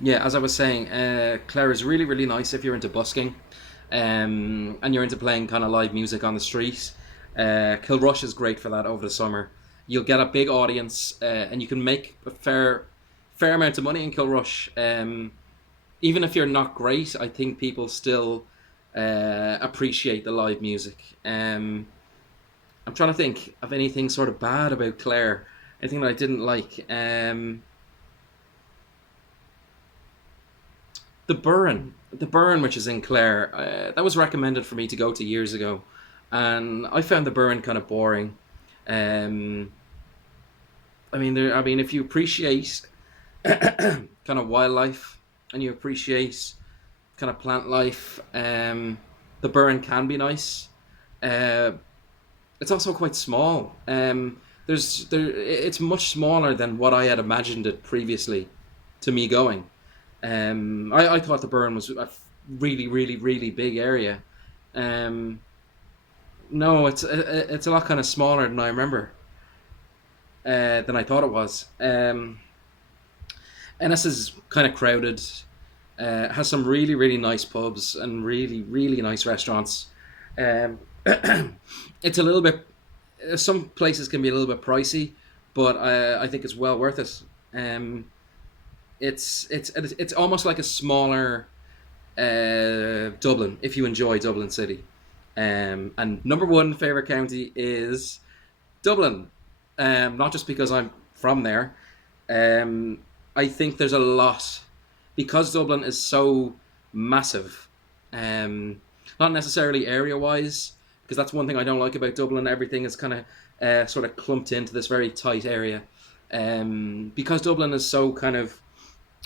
Yeah, as I was saying, Clare is really, really nice if you're into busking, and you're into playing kind of live music on the street. Kilrush is great for that over the summer. You'll get a big audience, and you can make a fair amount of money in Kilrush. Even if you're not great, I think people still appreciate the live music. I'm trying to think of anything sort of bad about Clare, anything that I didn't like. The Burren, which is in Clare, that was recommended for me to go to years ago, and I found the Burren kind of boring. Um, if you appreciate kind of wildlife and you appreciate kind of plant life, the Burren can be nice. Uh, it's also quite small. It's much smaller than what I had imagined it previously. To me going, I thought the Burren was a really, really, really big area. Um, no, it's a lot kind of smaller than I remember, than I thought it was. Ennis is kind of crowded. Has some really, really nice pubs and really, really nice restaurants. Um, it's a little bit. Some places can be a little bit pricey, but I think it's well worth it. Um, it's almost like a smaller Dublin if you enjoy Dublin City. And number one favorite county is Dublin. Not just because I'm from there. Um, I think there's a lot because Dublin is so massive. Um, Not necessarily area wise, because that's one thing I don't like about Dublin. Everything is kind of sort of clumped into this very tight area. Because Dublin is so kind of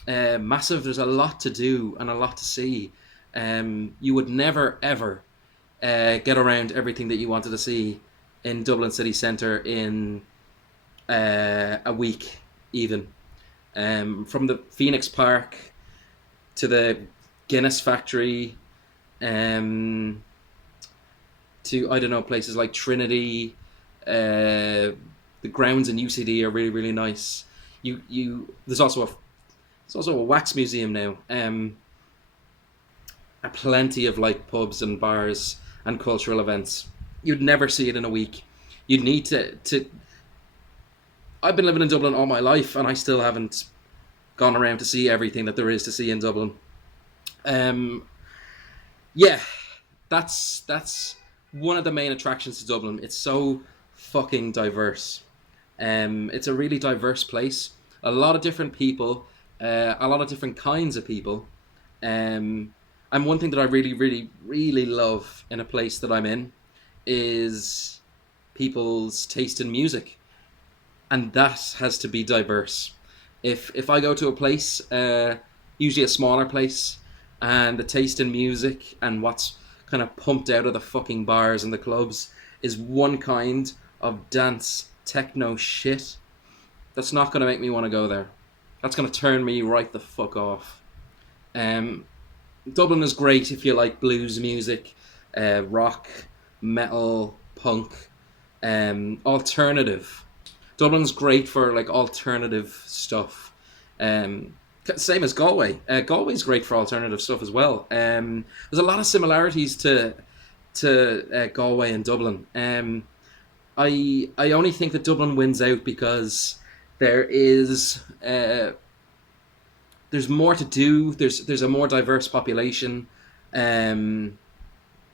massive. There's a lot to do and a lot to see. You would never ever get around everything that you wanted to see in Dublin city centre in a week, even. From the Phoenix Park to the Guinness factory, um, to I don't know places like Trinity. The grounds in UCD are really really nice. You there's also a wax museum now. Plenty of like pubs and bars and cultural events. You'd never see it in a week. You'd need to. I've been living in Dublin all my life, and I still haven't gone around to see everything that there is to see in Dublin. Um, yeah, that's one of the main attractions to Dublin. It's so fucking diverse. It's a really diverse place. A lot of different people, a lot of different kinds of people. Um, and one thing that I really, really, really love in a place that I'm in is people's taste in music, and that has to be diverse. If I go to a place, usually a smaller place, and the taste in music and what's kind of pumped out of the fucking bars and the clubs is one kind of dance techno shit, that's not going to make me want to go there. That's going to turn me right the fuck off. Um, Dublin is great if you like blues music, rock, metal, punk, alternative. Dublin's great for like alternative stuff. Um, Same as Galway. Galway's great for alternative stuff as well. There's a lot of similarities to Galway and Dublin. I only think that Dublin wins out because there is there's more to do. There's a more diverse population. Um,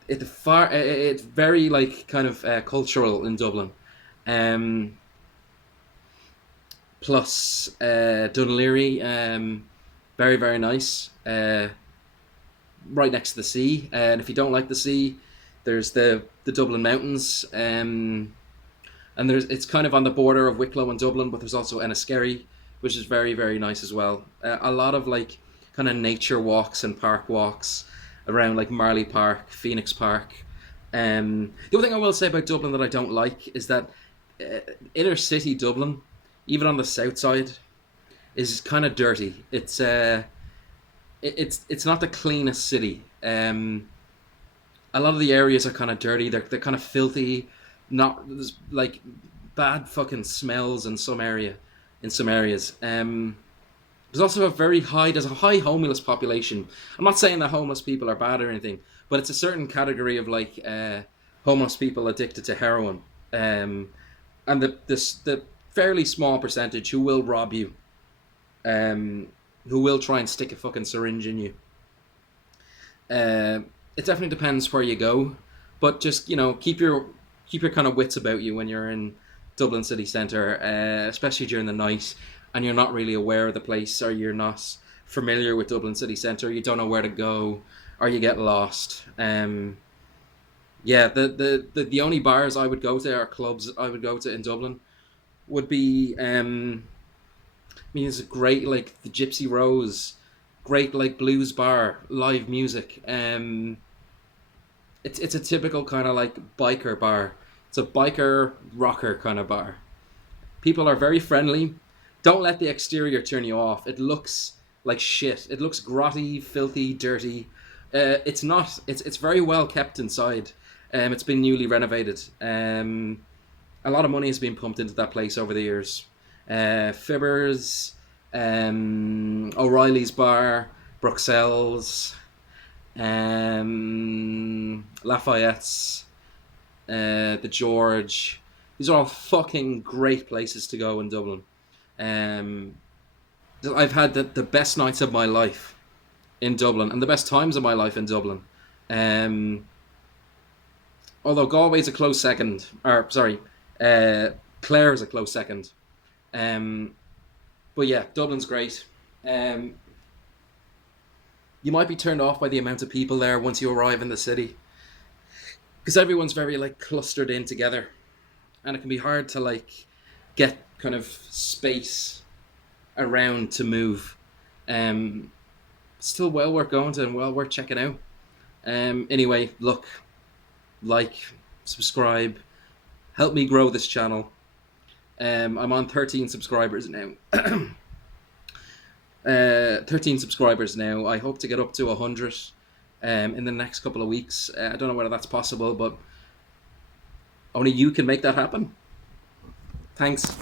it's very like kind of cultural in Dublin. Um, Plus Dún Laoghaire, very very nice. Right next to the sea, and if you don't like the sea, there's the Dublin Mountains. And there's it's kind of on the border of Wicklow and Dublin, but there's also Enniskerry, which is very very nice as well. A lot of like kind of nature walks and park walks around like Marley Park, Phoenix Park. The other thing I will say about Dublin that I don't like is that inner city Dublin, even on the south side, is kind of dirty. It's not the cleanest city. A lot of the areas are kind of dirty. They're kind of filthy. Not there's like bad fucking smells in some areas. There's also there's a high homeless population. I'm not saying that homeless people are bad or anything, but it's a certain category of like homeless people addicted to heroin, um, and the fairly small percentage who will rob you, um, who will try and stick a fucking syringe in you. Uh, it definitely depends where you go, but just keep your kind of wits about you when you're in Dublin city centre, especially during the night, and you're not really aware of the place, or you're not familiar with Dublin city centre. You don't know where to go, or you get lost. Yeah, the only bars I would go to, or clubs I would go to in Dublin, would be I mean, it's great, like the Gypsy Rose, great like blues bar, live music. It's a typical kind of like biker bar. It's a biker rocker kind of bar. People are very friendly. Don't let the exterior turn you off. It looks like shit. It looks grotty, filthy, dirty. It's not. It's very well kept inside. It's been newly renovated. A lot of money has been pumped into that place over the years. Fibbers, O'Reilly's Bar, Bruxelles, Lafayette's, the George. These are all fucking great places to go in Dublin. Um, I've had the best nights of my life in Dublin and the best times of my life in Dublin. Um, Although Galway's a close second, or sorry, uh, Clare's a close second. Um, but yeah, Dublin's great. Um, you might be turned off by the amount of people there once you arrive in the city, because everyone's very like clustered in together, and it can be hard to like get kind of space around to move. Um, Still well worth going to and well worth checking out. Anyway, look, like, subscribe, help me grow this channel. I'm on 13 subscribers now. 13 subscribers now. I hope to get up to 100 in the next couple of weeks. I don't know whether that's possible, but only you can make that happen. Thanks.